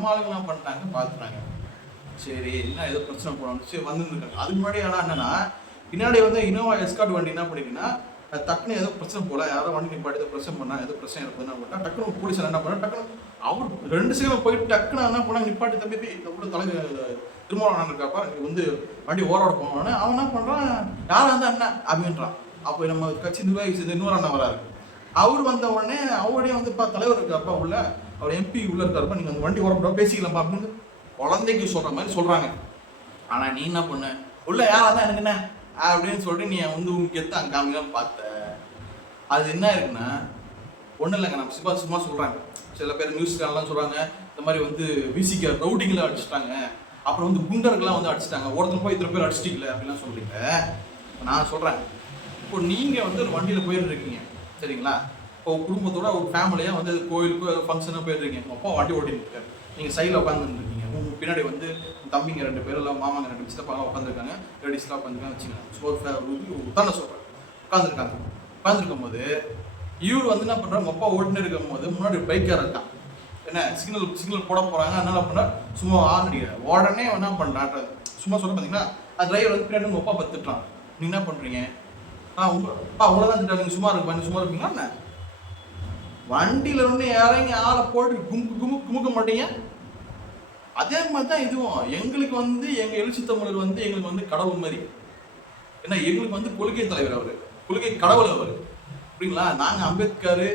நம்ம ஆளுங்கெல்லாம் பண்ணிட்டாங்க பார்த்துட்டாங்க. சரி என்ன ஏதோ பிரச்சனை போகணும் சரி வந்துருக்காங்க. அதுக்கு முன்னாடி ஆனால் என்னன்னா பின்னாடி வந்து இனோவா எஸ்கார்ட் வண்டி என்ன பண்ணிங்கன்னா டக்குன்னு ஏதோ பிரச்சனை போல யாரோ வண்டி நிப்பாட்டி ஏதோ பிரச்சனை பண்ணா ஏதோ பிரச்சனை இருக்குதுன்னா போட்டால் டக்குனு போலீஸ் என்ன பண்ணா டக்குனு அவர் 2 செகண்ட் போயிட்டு டக்குன்னு என்ன பண்ணா நிப்பாட்டி தம்பி எவ்வளோ தலை திருமணம் இருக்காப்பா வந்து வண்டி ஓரோட போனோன்னு அவன் என்ன பண்ணுறான் யாராக இருந்தால் என்ன அப்படின்றான். அப்போ நம்ம கட்சி நிர்வாகி இன்னொரு அண்ணன் வராரு. அவர் வந்த உடனே அவருடைய வந்து தலைவர் இருக்காப்பா உள்ள அவர் எம்பி உள்ள இருக்காருப்பா நீங்கள் அந்த வண்டி ஓரப்பா பேசிக்கலாம்ப்பா அப்படின்னு குழந்தைக்கு சொல்கிற மாதிரி சொல்கிறாங்க. ஆனால் நீ என்ன பண்ண உள்ள யாராக தான் எனக்கு என்ன அப்படின்னு சொல்லிட்டு நீ வந்து உங்களுக்கு எத்த அங்கே காமிக்கலாம் பார்த்த. அது என்ன இருக்குன்னா ஒன்றும் இல்லைங்க நம்ம சும்மா சொல்கிறாங்க. சில பேர் நியூஸ் சேனல்லாம் சொல்கிறாங்க இந்த மாதிரி வந்து விசிக்க ரவுடிங்களை அடிச்சுட்டாங்க, அப்புறம் வந்து குண்டர்கள்லாம் வந்து அடிச்சுட்டாங்க, ஒருத்தர் போய் இத்தனை பேர் அடிச்சிட்டிங்களே அப்படிலாம் சொல்கிறீங்க. நான் சொல்கிறேன் இப்போ நீங்கள் வந்து ஒரு வண்டியில் போயிட்டு இருக்கீங்க சரிங்களா. இப்போ குடும்பத்தோட ஒரு ஃபேமிலியாக வந்து கோயிலுக்கு ஃபங்க்ஷனாக போயிட்டுருக்கீங்க. உங்கள் அப்பா வண்டி ஓட்டிட்டு இருக்காரு, நீங்கள் சைடில் உட்காந்துருக்கீங்க. உங்கள் பின்னாடி வந்து தம்பிங்க 2 பேர் இல்லை மாமாங்க 2 சித்தப்பாங்க உட்காந்துருக்காங்க, லேடிஸ்லாம் உட்காந்துருக்காங்க வச்சுக்கோங்க. உத்தான சொல்கிறேன் உட்காந்துருக்கும் போது இவர் வந்து என்ன பண்ணுறாரு உங்கள் அப்பா ஓட்டுன்னு இருக்கும் போது முன்னாடி பைக்காக இருக்கான் என்ன சிக்னல் போட போகிறாங்க. அதனால பண்ணா சும்மா அடிக்கிறார். உடனே என்ன பண்ணுறான் சும்மா சொல்ல பார்த்தீங்கன்னா அந்த டிரைவர் வந்து பின்னாடி உங்கள் அப்பா பத்துட்டான். நீங்கள் என்ன பண்ணுறீங்க அவ்வளோதான் திட்டா நீங்கள் சும்மா இருக்கு சும்மா இருப்பீங்களா என்ன வண்டியில் இருந்து இறங்கி ஆளை போட்டு குமுக்க மாட்டீங்க. அதே மாதிரி தான் இதுவும் எங்களுக்கு வந்து எங்கள் எழுச்சி தமிழர் வந்து எங்களுக்கு வந்து கடவுள் மாதிரி. ஏன்னா எங்களுக்கு வந்து கொள்கை தலைவர் அவர், கொள்கை கடவுள் அவர் அப்படிங்களா. நாங்கள் அம்பேத்கர்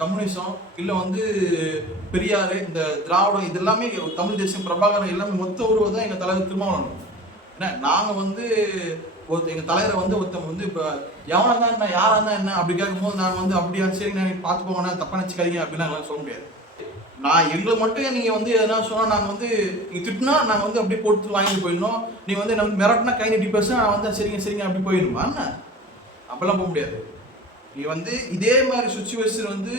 கம்யூனிசம் இல்லை வந்து பெரியார் இந்த திராவிடம் இது எல்லாமே தமிழ் தேசியம் பிரபாகரன் எல்லாமே மொத்த உருவம் தான் எங்கள் தலைவர் திருமாவளவன். ஏன்னா நாங்கள் வந்து எங்கள் தலைவரை வந்து ஒருத்தவங்க வந்து இப்போ எவனாக தான் என்ன யாராக தான் என்ன அப்படி கேட்கும்போது நான் வந்து அப்படியா சரி நான் பார்த்து போவேன்னா தப்பாக நினச்சிக்காதீங்க அப்படின்னா எங்களால் சொல்ல முடியாது. நான் எங்களை மட்டும் நீங்கள் வந்து எதனா சொன்னால் நாங்கள் வந்து நீங்கள் திட்டினா நாங்கள் வந்து அப்படியே போட்டு வாங்கிட்டு போயிடணும். நீங்கள் வந்து நம்ம மிரட்டினா கை நீட்டி பேச நான் வந்து சரிங்க அப்படி போயிடணுமா என்ன அப்பெல்லாம் போக முடியாது. நீ வந்து இதே மாதிரி சுச்சுவேஷன் வந்து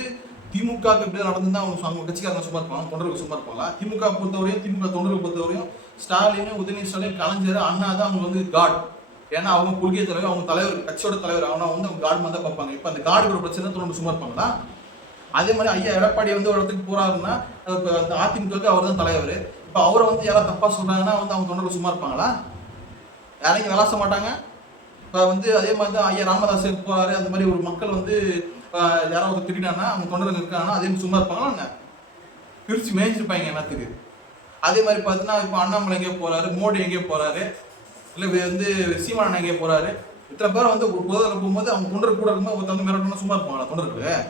திமுகவுக்கு எப்படி நடந்துதான் அவங்க கட்சிக்காரங்க சும்மா இருப்பாங்க, தொண்டர்கள் சும்மா இருப்பாங்களா? திமுக பொறுத்தவரையும் திமுக தொண்டர்கள் பொறுத்தவரையும் ஸ்டாலின் உதயநிதி ஸ்டாலின் கலைஞர் அண்ணா தான் அவங்க வந்து காட். ஏன்னா அவங்க கொள்கை தலைவர் அவங்க தலைவர் கட்சியோட தலைவர் அவங்க வந்து அவங்க காடு மாதிரி தான் பார்ப்பாங்க. இப்போ அந்த காடு ஒரு பிரச்சனை தொண்டு சும்மா இருப்பாங்களா? அதே மாதிரி ஐயா எடப்பாடி வந்து ஒரு இடத்துக்கு போறாருன்னா அந்த அதிமுகவுக்கு அவர் தான் தலைவர். இப்போ அவரை வந்து யாராவது தப்பா சொல்றாங்கன்னா வந்து அவங்க தொண்டர்கள் சும்மா இருப்பாங்களா? யாரையும் விளாச மாட்டாங்க. இப்போ வந்து அதே மாதிரி தான் ஐயா ராமதாஸ் போறாரு அந்த மாதிரி ஒரு மக்கள் வந்து யாராவது திட்டானா அவங்க தொண்டர்கள் இருக்காங்கன்னா அதே மாதிரி சும்மா இருப்பாங்களா என்ன பிரிச்சு மேய்ச்சிருப்பாங்க என்னத்துக்கு. அதே மாதிரி பார்த்தீங்கன்னா இப்போ அண்ணாமலை எங்கேயோ போறாரு, மோடி எங்கேயோ போறாரு, இல்லை வந்து சீமானன் எங்கேயோ போறாரு, இத்தனை பேர் வந்து பொதுவில் போகும்போது அவங்க தொண்டர் கூட இருக்கும்போது ஒரு தந்து மிரட்டணும் சும்மா இருப்பாங்களா தொண்டர்கள்?